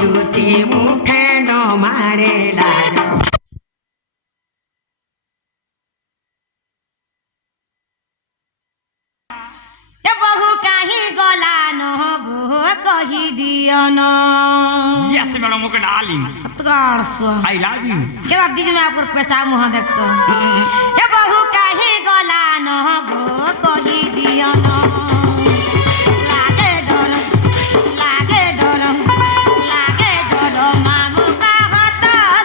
দুটি মুখে নমাৰে লাজ বহু কাহি গলা নহ গো কহি দিও ন Yes, madam, okay, darling. I love you. কেদা দিজ মে আপুর পেচা মুহ দেখতো এ বহু কাহি গলা নহ গো কহি দিও ন লাগে ডর মামু কাহত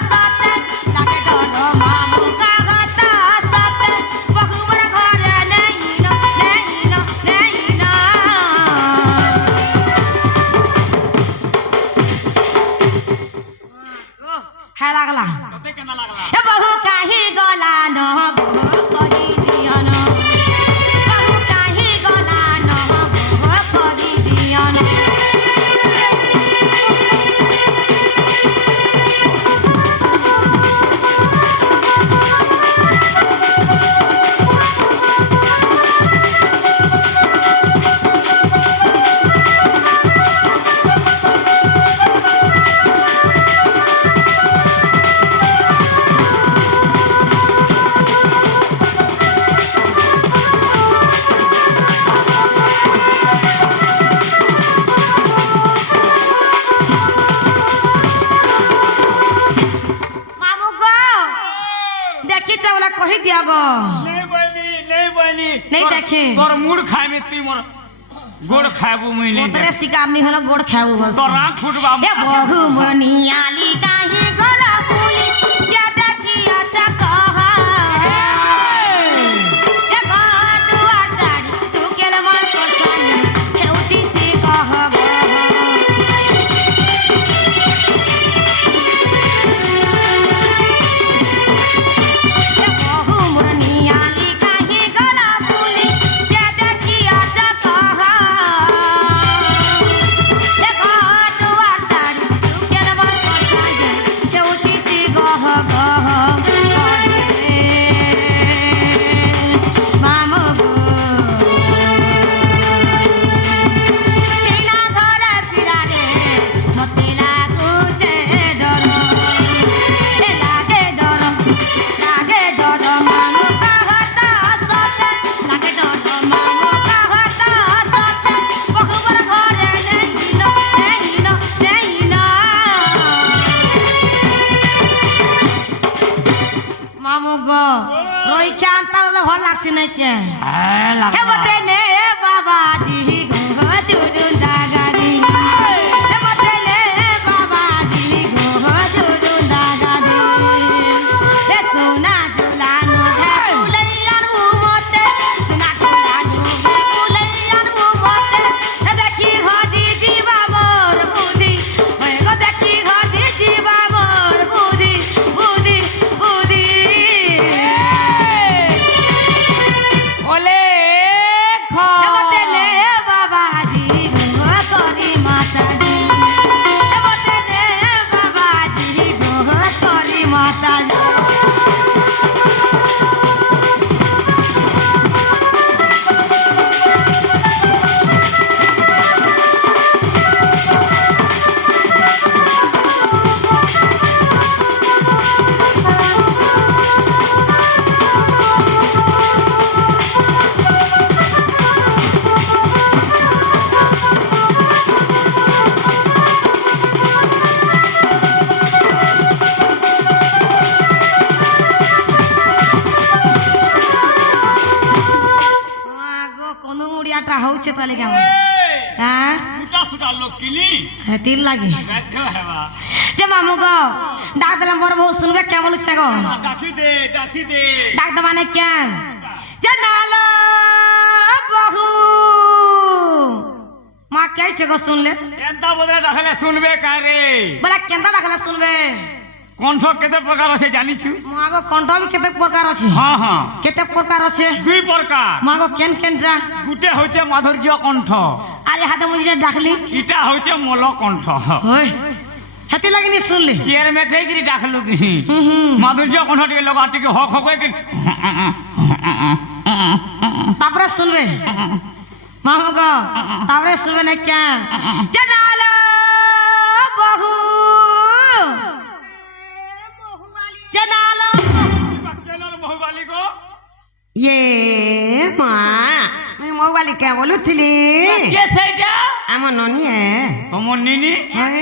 সতে লাগে ডর মামু কাহত সতে বহু বড় ঘরে নেই না হ্যাঁ লাগলা এ বহু কাহি গলা নহ গো কহি দিও ন বহু কাহি গলা নহ গো কহি দিও ন কহি দিয়া গো नहीं देखे तोर मूड खाए में तू मोर गोड़ खाबू मुई नहीं ओतरे शिकार नहीं हन गोड़ खाबू बस तोर आंख फुटबा ए बहु मोर नियाली काहे गला फूली क्या देखिया चकहा ए घाटुआ चाड़ी तू केल मन को सानी हेउती से कह गो ए बहु मोर नियाली काहे गला फूली क्या देखिया चकहा ए घाटुआ चाड़ी तू केल मन को सानी हेउती से गह गह मामो गो चैना धरे पिरारे मते लागुचे डर ए लागे डर मामो कहता सते लागे डर मामो कहता सते बहुबर घरे नहीं न मामो गो रोई चांता तो भल लागसी नहीं के हे बते ने बाबाजी गो जुडुन दागादी हे बते ने बाबाजी गो जुडुन दागादी हे सोना जुलानु हे कुलैयान मुमते सोना जुलानु हे कुलैयान मुमते हे देखी घजी जीवा मोर बुद्धि हे गो देखी घजी जीवा मोर बुद्धि ओले खा हे बते ने बाबाजी गो करी माताजी हे बते ने बाबाजी गो करी माताजी আগো কোন মুড়িয়াটা হচ্ছে তাহলে কেমন হ্যাঁ सुटा सुटा लोग किनी হ্যাঁ তিল লাগে बैठो है बा যে মামু গো ডাক দিলাম বড় বউ শুনবে কে বলছে গো डाकी दे ডাক দে মানে কে যে নালো বহু মা কেছে গো শুনলে एंता बोले डाकले सुनबे का रे বলে কেনটা ডাকলে শুনবে कंठ केते प्रकार আছে জানিছু মা গো কণ্ঠ भी কেতে প্রকার আছে हां हां কেতে প্রকার আছে দুই প্রকার মা গো কেন কেনটা গুটে হচ্ছে মাধুর্য কণ্ঠ আরে হাতে মুড়িটা ডাকলি ইটা হচ্ছে মল কণ্ঠ হয় হাতে লাগেনি শুনলি চেয়ার মেঠে গিরি ডাকলু কি হুম মাধুর্য কণ্ঠ টিকে লগা টিকে হক হক কি তারপরে শুনবে মামু গো তারপরে শুনবে না কেন যে নালো বহু কে বলুଥିଲି কে সেইটা আমার ননি তোমার নিনি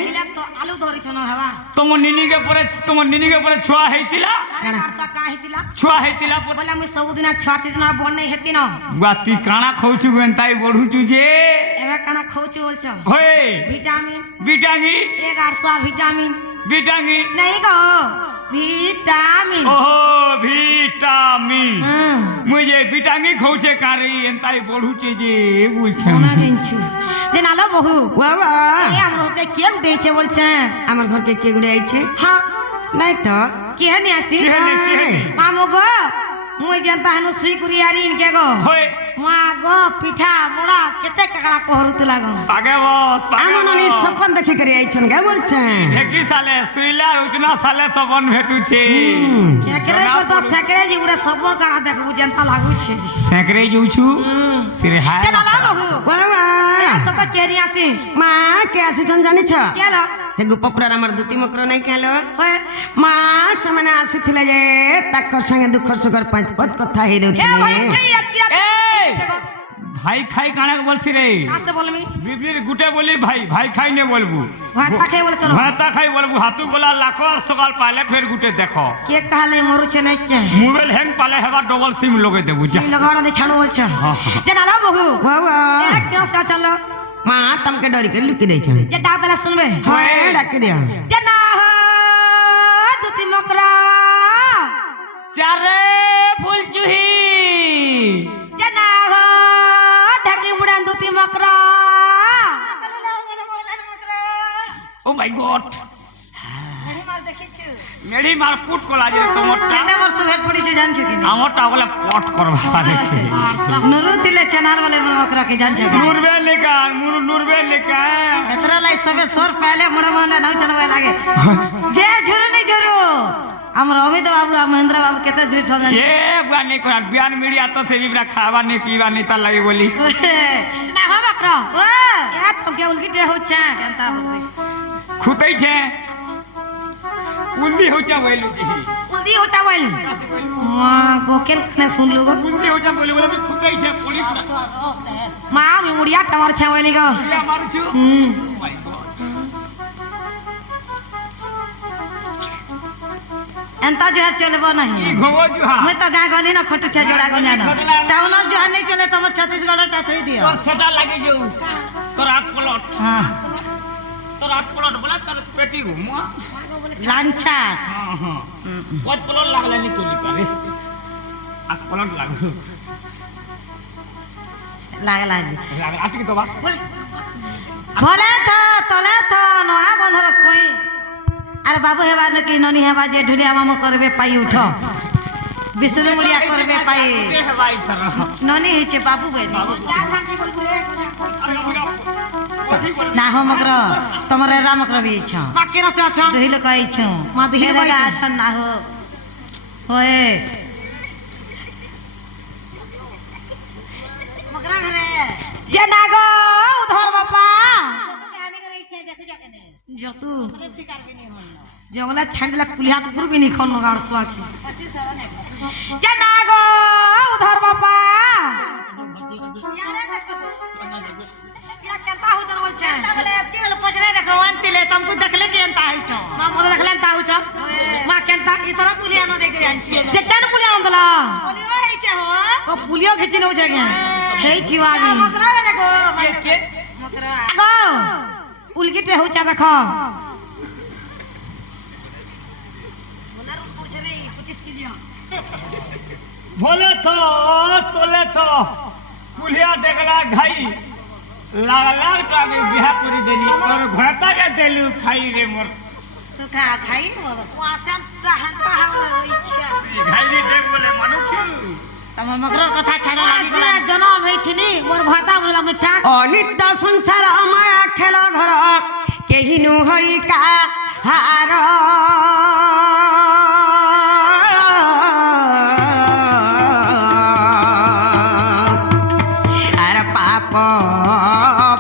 ছিলা তো আলু ধরিছ না হবা তোমার নিনিকে পরে ছুয়া হইতিলা আরে কারসা কা হিতিলা ছুয়া হইতিলা বলে আমি ସବୁଦିନ ଛୁଆତି ଦିନ ବନ ନେଇ ହେତି ন গাতি কানা খাউছু তাই বড়ুছু যে এবে কানা খাউছি বলছ হই ভিটামিন বিটাঙ্গি 100 ভিটামিন বিটাঙ্গি नहीं गो ভিটামিন ওহো ভিটামিন হুম মুই যে বিটাঙ্গি খাউছে কারে তাই বড়ুছে যে বলছে মনে দিনছু যে নালো বহু বাবা এ আমার হতে কে উঠেছে বলছে আমার ঘরকে কে গুড়ে আইছে হ্যাঁ নাই তো কে নি আসি কেহেনে মামু গো মুই যেনতা হেনু সুই করি আরি ইনকে গো হই মা গো পিঠা মোড়া কেতে কাকড়া কহরুতলা গো পাগে বস আমার ননি সপন দেখি করে আইছন কে বলছেন ঢেকি সালে সুইলা উচনা সালে সবন ভেটুছে কেকরে করতো সেকরে জি উরে সবর কাড়া দেখবু যেনতা লাগুছে সেকরে যাউছু হুম সিরে হায় কে নালা বহু বাবা এ সত কে নি আসি মা কে আসিছন জানিছ কে লো সে গোপপুরার আমার দুতি মকর নাই কেলো হয় মা ସେମାନେ ଆସିଥିଲେ ଯେ ତାଙ୍କ ସାଙ୍ଗେ ଦୁଃଖ ସୁଖର ପାଞ୍ଚ ପଦ କଥା ହେଇ হে ভাই ଦଉଥିଲେ কে আতিয়া এই ভাই খাই কানা বলছি রে কাছে বলমি বিবির গুটে বলি ভাই ভাই খাই নে বলবু ভাতা খাই বলে চলো ভাতা খাই বলবু হাতু গোলা লাখো আর সকাল পালে ফের গুটে দেখো কে কালে মরুছে নাই কে মোবাইল হ্যাং পালে হেবা ডবল সিম লগে দেবু যা সিং लगावड़ा नहीं छाड़ो बोलछ जे नाला बहु ବାବା एक क्यों से चलो ମା ତମକେ ଡରିକି ଲୁକି ଦେଇଛ जे डाक देला सुनबे ହଁ ଡାକି ଦିଅ जे ना हो दुती मकरा চারে ফুল চুহি जे ना हो ढकी मुड़ान दुती मकरा ও মাই গড মেরি মার পুট কোলা যে তোমারটা केते वर्ष भेट पड़ी से जान छके আমারটা বলে পট করবা দেখে नुरु तिले चनार वाले मकरा के जान छके নুরবে লেকান নুরবে লেকান एतरा लाई सबे सोर पहले मुड़े मुड़े नाउ चनवे लागे जे झुरु नहीं झुरु हमर अमित बाबू आ महेंद्र बाबू केते झुर छन এ বুয়া নে কোন বিয়ান মিডিয়া তো সেদিবরা খাবা নে পিবা নে তা লাগি বলি না हो बकरा ओ या तो के उलगिटे होछे जनता बोल খুতাইছে উন্দি হইছা বইলু কি उदी होचा बोल मां गोकेल ने सुन लो गो উন্দি হইছা বইলু বলে আমি খুতাইছে পড়ি मां मी मुड़िया टमर छे बोली गो পুরা মারছু মাই গড एंता जो चलबो ই नहीं ঘোগো জুহা मैं तो गा गनी ना खटु छे जोड़ा गनी ना टाउन जो नहीं चले तुम छत्तीसगढ़ टा थई दियो তোর সেটা লাগি যাও তোর আট পলট हां তোর আট পলট বলে তোর পেটি ঘুমা लांचा হ্যাঁ হ্যাঁ ওই পলট লাগলে নি তুলি পারে আট পলট লাগু लाग लाग লাগে আটকি তো বা भले था तले था नया बंधर कोई अरे बाबू हेबा न कि ननी हेबा जे ढुलिया मामो करबे पाई उठो विष्णु मुड़िया करबे पाई এ ভাই ধর ननी हिचे बाबू बे ना हो मकर तमरे राम मकर भी छ बाकी रसे छ दहिल कहि छ मा दहिल लगा छ ना हो होए मकरा घरे जे नागो उधर बापा जो तू जंगला छंडला कुलिया कुकुर भी नहीं खन गाड़ स्वाकी जे नागो उधर बापा यारे देखो या केंता हो जन बोल छ केंता बोले एती बोले पछरे देखो अंतिले तुमको देखले के एंता है छ मा मोद देखले एंता हो छ मा केंता ई तरह पुलिया न देख रे आंछ जे केन पुलिया नंदला पुलियो है छ हो ओ पुलियो खिचिन हो जगे हे थिवागी मकरा देखो के मकरा गो उलगिटे हो छ देखो बोलर पूछरे 25 के दियो बोले तो तोले तो कुलिया देखला घाई लागला का में बिहा करी देली और घरता के देलु खाई रे मोर सुखा खाई वासन रहता है इच्छा घाई रे देख बोले मनुछु तमर मकर कथा छाड़ा लागी गला जन्म हेथिनी मोर भाता बोला मिठा অনিত্য সংসার মায়া খেল ঘর কেহি নু হই কাহার আর পাপ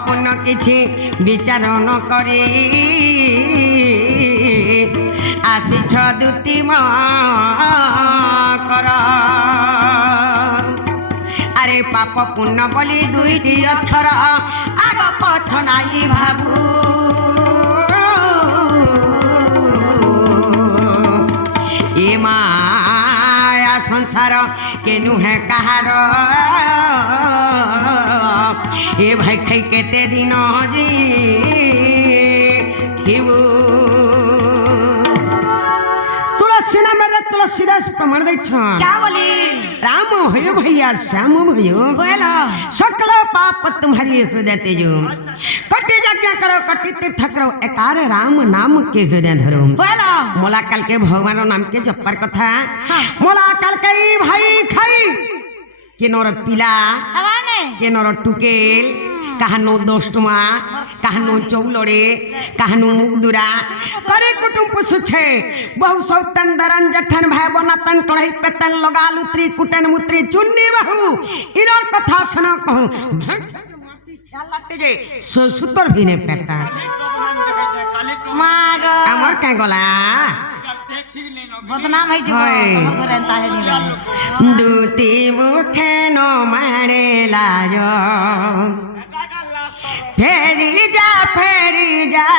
পুণ্য কিছু বিচার ন করে আসিছ দুতি কর আরে পাপ পুণ্য বলি দুইটি অক্ষর আগ পছ নাই ভাবু এ মায়া সংসার কে নুহে কাহার এ ভাই খাই কেতে দিন জি থিবু तुलसी नाम रे तुलसीदास प्रमाण दैछन क्या बोली राम भयो भैया श्याम भयो बोलो सकल पाप तुम्हारी हृदय तेजो कटी यज्ञ करो कटी तीर्थ करो एकार राम नाम के हृदय धरो बोलो मोला काल के भगवान नाम के जपर कथा हाँ। मोला काल के भाई खाई के नर पिला हवाने के नर टुकेल কাহানো 10 টুমা কাহানো চৌলড়ে কাহানো মুগদুরা করে কুটুম পুছুছে বহু সৌতন দরন জঠন ভাই বনাতন কড়াই পেতন লগাল উত্রি কুটন মুত্রি চুন্নি বাহু ইনর কথা শোন কহু চালাতে যে সুতর ভিনে পেতা माग আমার কে গলা बदनाम है जो हाय। तमर को रहता है नहीं जाने দুতি মুখে ন মারে লাজ ফেরি যা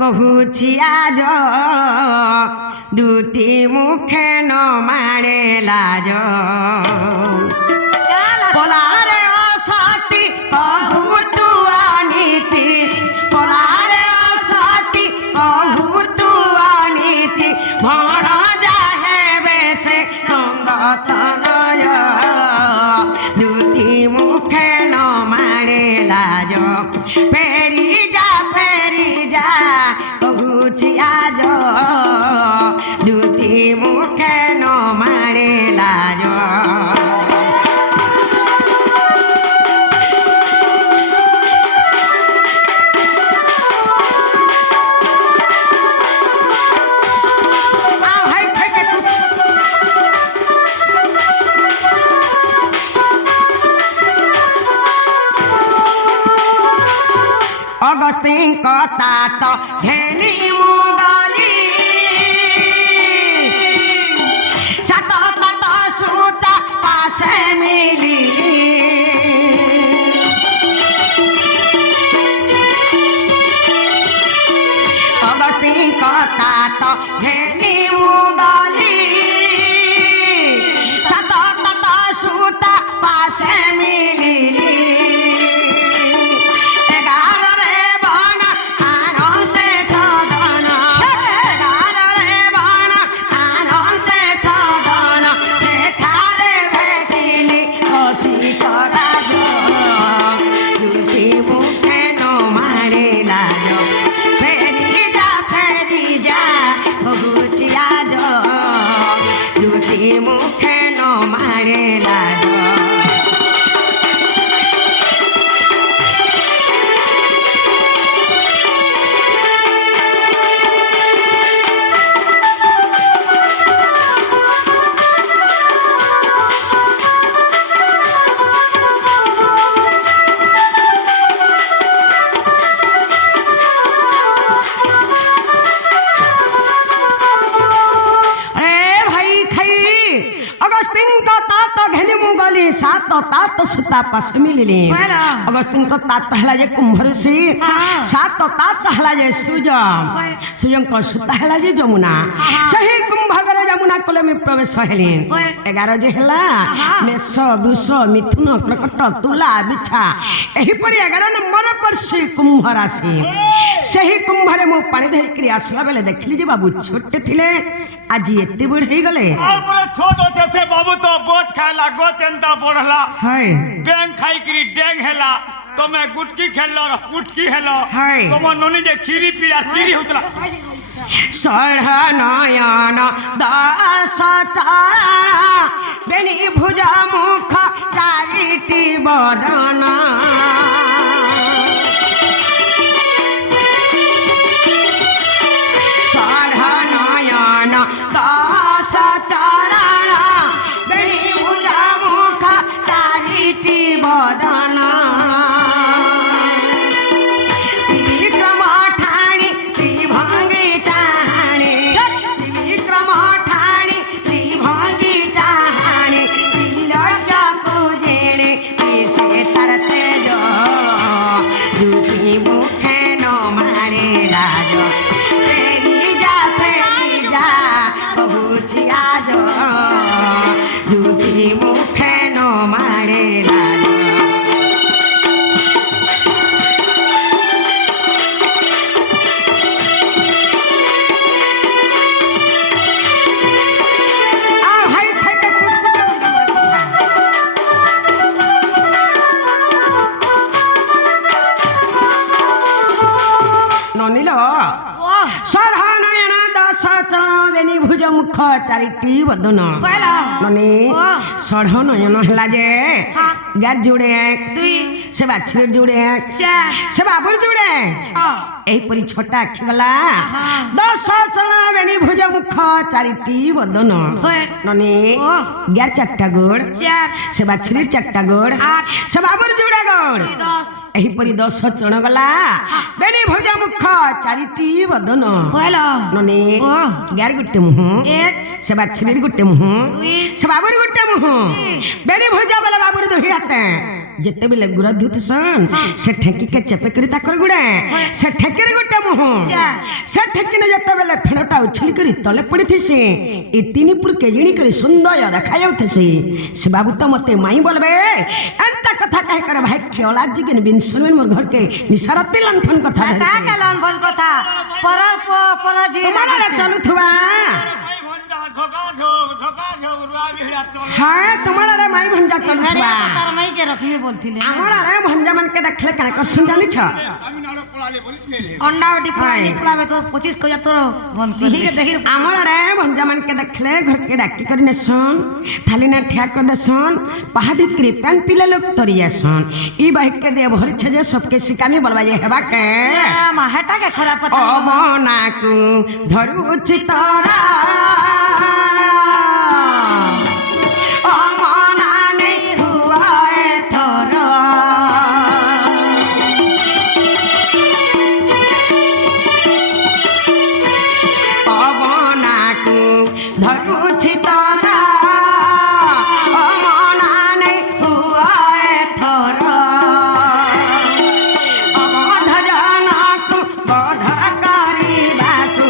কহুছি আজ দুতি মুখে ন মারে লাজ পলারে অসতি কহু তু অনীতি পলারে অসতি কহু তু অনীতি ভণ যাহে বেশে নন্দতনয় দুতি মুখে ন মারে লাজ ফেরি যা কহুছি আজ দুতি মুখে ন মারে লাজ অগস্তিন কথা তো ঘেনি মুগলি সাত তত সুতা পাশে মিলি অগস্তিন কথা তো ঘেনি মুগলি সাত তত সুতা পাশে মিলি মুখে ন মারে লাজ सात तात सुता पास मिलिले बोलो। अगस्तिन को तात हला जे कुंभ ऋषि हाँ। सात तात हला जे सुजम को सुता हला जे जमुना हाँ। सही कुंभ गरे जमुना कोले में प्रवेश हेले बोल। 11 जे हला हाँ। मेष वृष मिथुन कर्कट तुला बिछा एही पर 11 नंबर पर से कुंभ राशि सही कुंभ रे मु पानी धरि क्रिया आसला बेले देखली जे बाबू छोटे थिले आज एते बड़ हे गले छोट होते से बाबू तो बोझ खाला गोचेंता पड़ला हाय बैंक खाई करी डेंग हेला तो मैं गुटकी खेलो गुटकी हेलो हाय। तो मैं नोनी जे खीरी पिया खीरी होतला सढ़ नयन दस चारा बेनी भुजा मुख चारिटी बदन सढ़ नयन दस चारा बेनी भुजा मुख चारिटी बदन विक्रम ठाणी त्रिभंगी चाहाणी विक्रम ठाणी त्रिभंगी चाहाणी त्रिलोक को जेणे লাজ ফেরি যা কহুছি আজ দুটি মুখে ন মারে লাজ ননিল ও সরহনয়ন দশ চরণ বেনি ভুজ মুখ চারিটি বদন কইল ননি ও সরহনয়ন হেলা যে হ্যাঁ গার জুড়ে এক দুই সে বাছুরের জুড়ে এক চার সে বাবুর জুড়ে ছ এইপরি ছোটা আখি গলা আহা। দশ চরণ বেনি ভুজ মুখ চারিটি বদন হয়। ননি ও গার চারটা গোড় চার সে বাছুরের চারটা গোড় আট সে বাবুর জুড়ে গোড় দুই দশ ଏହିପରି 10 ଚଣ ଗଲା ବେନି ଭୋଜ ମୁଖ ଚାରିଟି ବଦନ কইল ନନି ও ଗାର ଗୋଟେ ମୁହଁ এক ସେ ବାଛୁରୀର ଗୋଟେ ମୁହଁ দুই ସେ ବାବୁର ଗୋଟେ ମୁହଁ ବେନି ଭୋଜ ବେଲେ ବାବୁର ଦୁହି ହାତେ ଯେତେବେଳେ ଗୁର ଧୁଥିସନ୍ ସେ ଠେକିକେ ଚେପେ କରି ତାକର ଗୁଡେ ସେ ଠେକିରେ ଗୋଟେ ମୁହଁ ସେ ଠେକିନେ ଯେତେବେଳେ ଫେଣଟା ଉଛଳି କରି ତଳେ ପଡିଥିସି ଏ ତିନି ପୁର କେଜିଣି କରି ସୁନ୍ଦର ଦେଖାଯାଉଥିସି ସେ ବାବୁ ତ ମତେ ମାଇଁ ବୋଲବେ ଏନ୍ତା କଥା କାहे করে ভাই খেলা জিগিন বিনসলমেন মোর ঘরকে নিসারতি লণ্ঠন কথা তা ধরিছে কেলন ফোন কথা পরার পর জি তোমার চালুথুবা হ্যাঁ তোমার আরে মাই ভঞ্জা চলুথুবা তার মাইকে রখমি বলছিলে আমার আরে ভঞ্জা মানকে দেখলে কেন করছন জানিছ অন্ডা ওটি পানি পলাবে তো 25 কইয়া তোর মন দিকে দেখি আমার আরে ভঞ্জা মানকে দেখলে ঘরকে ডাকি করে নেছন থালি না ঠিয়া করে দেছন পাহাদি ক্রি প্যান পিলে লোক তরিয়াছন ই বাহিকে দিয়ে ভরিছে যে সবকে শিকামি বলবা যে হেবা কে মা হেটাকে খারাপ কথা অবনাকু ধরুছি তোরা অমনানে হুয়ায় তোরা অবনাকু ধরুছি তোরা অমনানে হুয়ায় তোরা অবধ জনকু বধ করিবাকু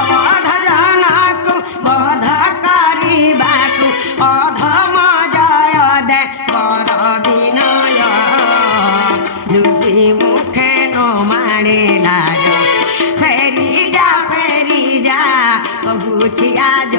অবধ জনকু বধ করিবাকু অধম জয় দে বর বিনয় দুটি মুখে ন মারে লাজ ফেরি যা কহুছি আজ